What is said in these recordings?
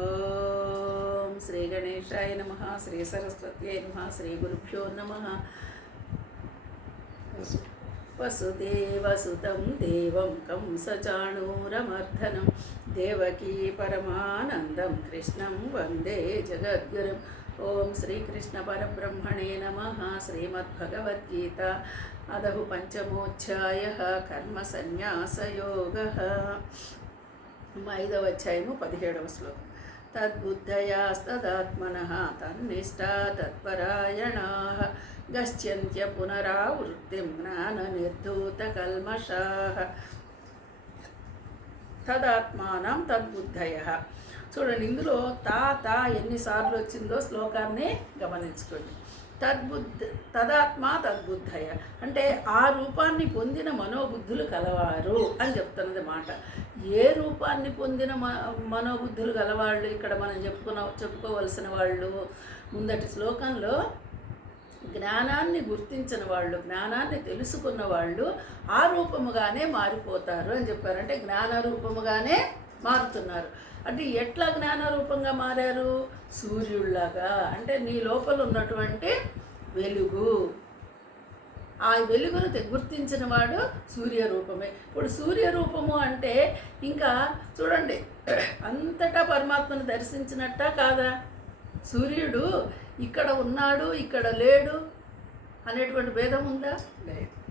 ఓం శ్రీ గణేశాయ నమ శ్రీ సరస్వత్యై నమ శ్రీ గురుభ్యో నమ. వసుదేవసుతం దేవం కంసచాణూరమర్ధనం దేవకీ పరమానందం కృష్ణం వందే జగద్గురుం. ఓం శ్రీకృష్ణ పరబ్రహ్మణే నమ శ్రీమద్భగవద్గీత అదహు పంచమోధ్యాయ కర్మ సన్యాసయోగ. ఐదవ అధ్యాయము పదిహేడవ శ్లోకం. తద్బుద్ధయాస్తదాత్మన తన్నిష్టా తత్పరాయణా గశ్యంత్య పునరావృత్తిం జ్ఞాననిర్ధూతకల్మషా తదాత్మానం తద్బుద్ధయ. చూడండి ఇందులో తా తా ఎన్నిసార్లు వచ్చిందో శ్లోకాన్ని గమనించుకోండి. తద్బుద్ధ తదాత్మ తద్బుద్ధయ. అంటే ఆ రూపాన్ని పొందిన మనోబుద్ధులు కలవారు అని చెప్తున్నది మాట. ఏ రూపాన్ని పొందిన మ మనోబుద్ధులు గలవాళ్ళు? ఇక్కడ మనం చెప్పుకున్న చెప్పుకోవలసిన వాళ్ళు ముందటి శ్లోకంలో జ్ఞానాన్ని గుర్తించిన వాళ్ళు జ్ఞానాన్ని తెలుసుకున్న వాళ్ళు ఆ రూపముగానే మారిపోతారు అని చెప్పారు. అంటే జ్ఞాన రూపముగానే మారుతున్నారు. అంటే ఎట్లా జ్ఞాన రూపంగా మారారు? సూర్యుడిలాగా అంటే నీ లోపల ఉన్నటువంటి వెలుగు. ఆ వెలుగును గుర్తించిన వాడు సూర్య రూపమే ఇప్పుడు సూర్య రూపము అంటే ఇంకా చూడండి అంతటా పరమాత్మను దర్శించినట్ట కాదా? సూర్యుడు ఇక్కడ ఉన్నాడు ఇక్కడ లేడు అనేటువంటి భేదం ఉందా?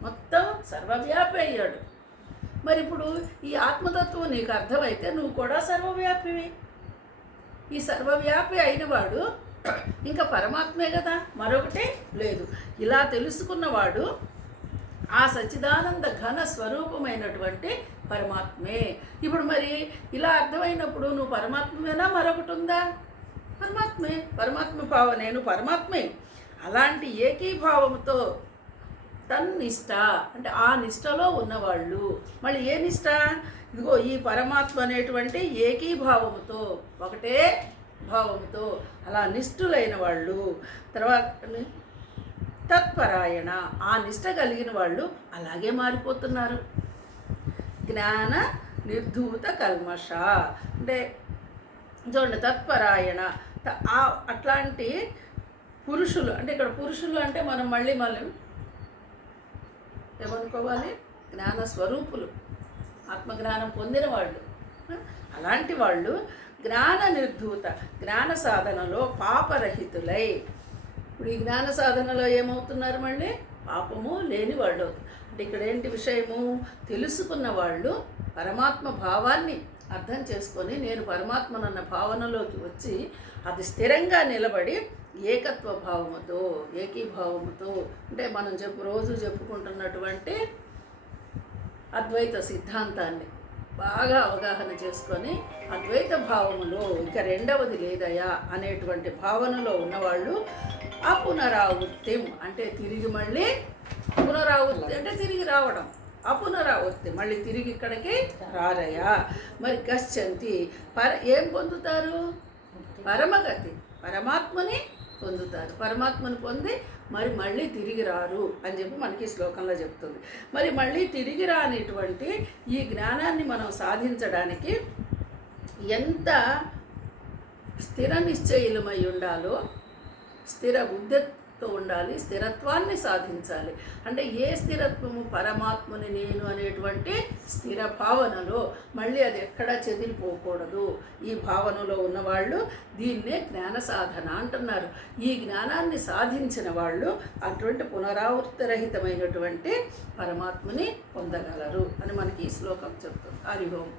మొత్తం సర్వవ్యాపి అయ్యాడు. మరి ఇప్పుడు ఈ ఆత్మతత్వం నీకు అర్థమైతే నువ్వు కూడా సర్వవ్యాపివి. ఈ సర్వవ్యాపి అయినవాడు ఇంకా పరమాత్మే కదా మరొకటి లేదు. ఇలా తెలుసుకున్నవాడు ఆ సచ్చిదానంద ఘన స్వరూపమైనటువంటి పరమాత్మే. ఇప్పుడు మరి ఇలా అర్థమైనప్పుడు నువ్వు పరమాత్మేనా మరొకటి ఉందా? పరమాత్మే పరమాత్మ భావ నేను పరమాత్మే. అలాంటి ఏకీభావంతో తన్నిష్ట అంటే ఆ నిష్టలో ఉన్నవాళ్ళు. మళ్ళీ ఏ నిష్ట? ఇదిగో ఈ పరమాత్మ అనేటువంటి ఏకీభావముతో ఒకటే భావముతో అలా నిష్ఠులైన వాళ్ళు. తర్వాత తత్పరాయణ ఆ నిష్ట కలిగిన వాళ్ళు అలాగే మారిపోతున్నారు. జ్ఞాన నిర్ధూత కల్మష. అంటే చూడండి తత్పరాయణ అట్లాంటి పురుషులు అంటే ఇక్కడ పురుషులు అంటే మనం మళ్ళీ మళ్ళీ ఏమనుకోవాలి? జ్ఞాన స్వరూపులు ఆత్మజ్ఞానం పొందిన వాళ్ళు. అలాంటి వాళ్ళు జ్ఞాన నిర్ధూత జ్ఞాన సాధనలో పాపరహితులై. ఇప్పుడు ఈ జ్ఞాన సాధనలో ఏమవుతున్నారు మళ్ళీ? పాపము లేని వాళ్ళు అంటే ఇక్కడ ఏంటి విషయము? తెలుసుకున్న వాళ్ళు పరమాత్మ భావాన్ని అర్థం చేసుకొని నేను పరమాత్మనన్న భావనలోకి వచ్చి అది స్థిరంగా నిలబడి ఏకత్వ భావముతో ఏకీభావముతో అంటే మనం చెప్పు రోజు చెప్పుకుంటున్నటువంటి అద్వైత సిద్ధాంతాన్ని బాగా అవగాహన చేసుకొని అద్వైత భావములో ఇక రెండవది లేదయా అనేటువంటి భావనలో ఉన్నవాళ్ళు ఆ పునరావృత్తిం అంటే తిరిగి మళ్ళీ పునరావృత్తి అంటే తిరిగి రావడం. అపునరావృత్తి మళ్ళీ తిరిగి ఇక్కడికి రారయ్యా మరి గచ్చంతి పర ఏం పొందుతారు? పరమగతి పరమాత్మని పొందుతారు. పరమాత్మను పొంది మరి మళ్ళీ తిరిగి రారు అని చెప్పి మనకి ఈ శ్లోకంలో చెప్తుంది. మరి మళ్ళీ తిరిగి రానిటువంటి ఈ జ్ఞానాన్ని మనం సాధించడానికి ఎంత స్థిర నిశ్చయులమై ఉండాలో స్థిర తో ఉండాలి స్థిరత్వాన్ని సాధించాలి. అంటే ఏ స్థిరత్వము? పరమాత్మని నేను అనేటువంటి స్థిర భావనలో మళ్ళీ అది ఎక్కడా చెదిరిపోకూడదు. ఈ భావనలో ఉన్నవాళ్ళు దీన్నే జ్ఞాన సాధన అంటున్నారు. ఈ జ్ఞానాన్ని సాధించిన వాళ్ళు అటువంటి పునరావృతరహితమైనటువంటి పరమాత్మని పొందగలరు అని మనకి ఈ శ్లోకం చెప్తుంది. హరి ఓం.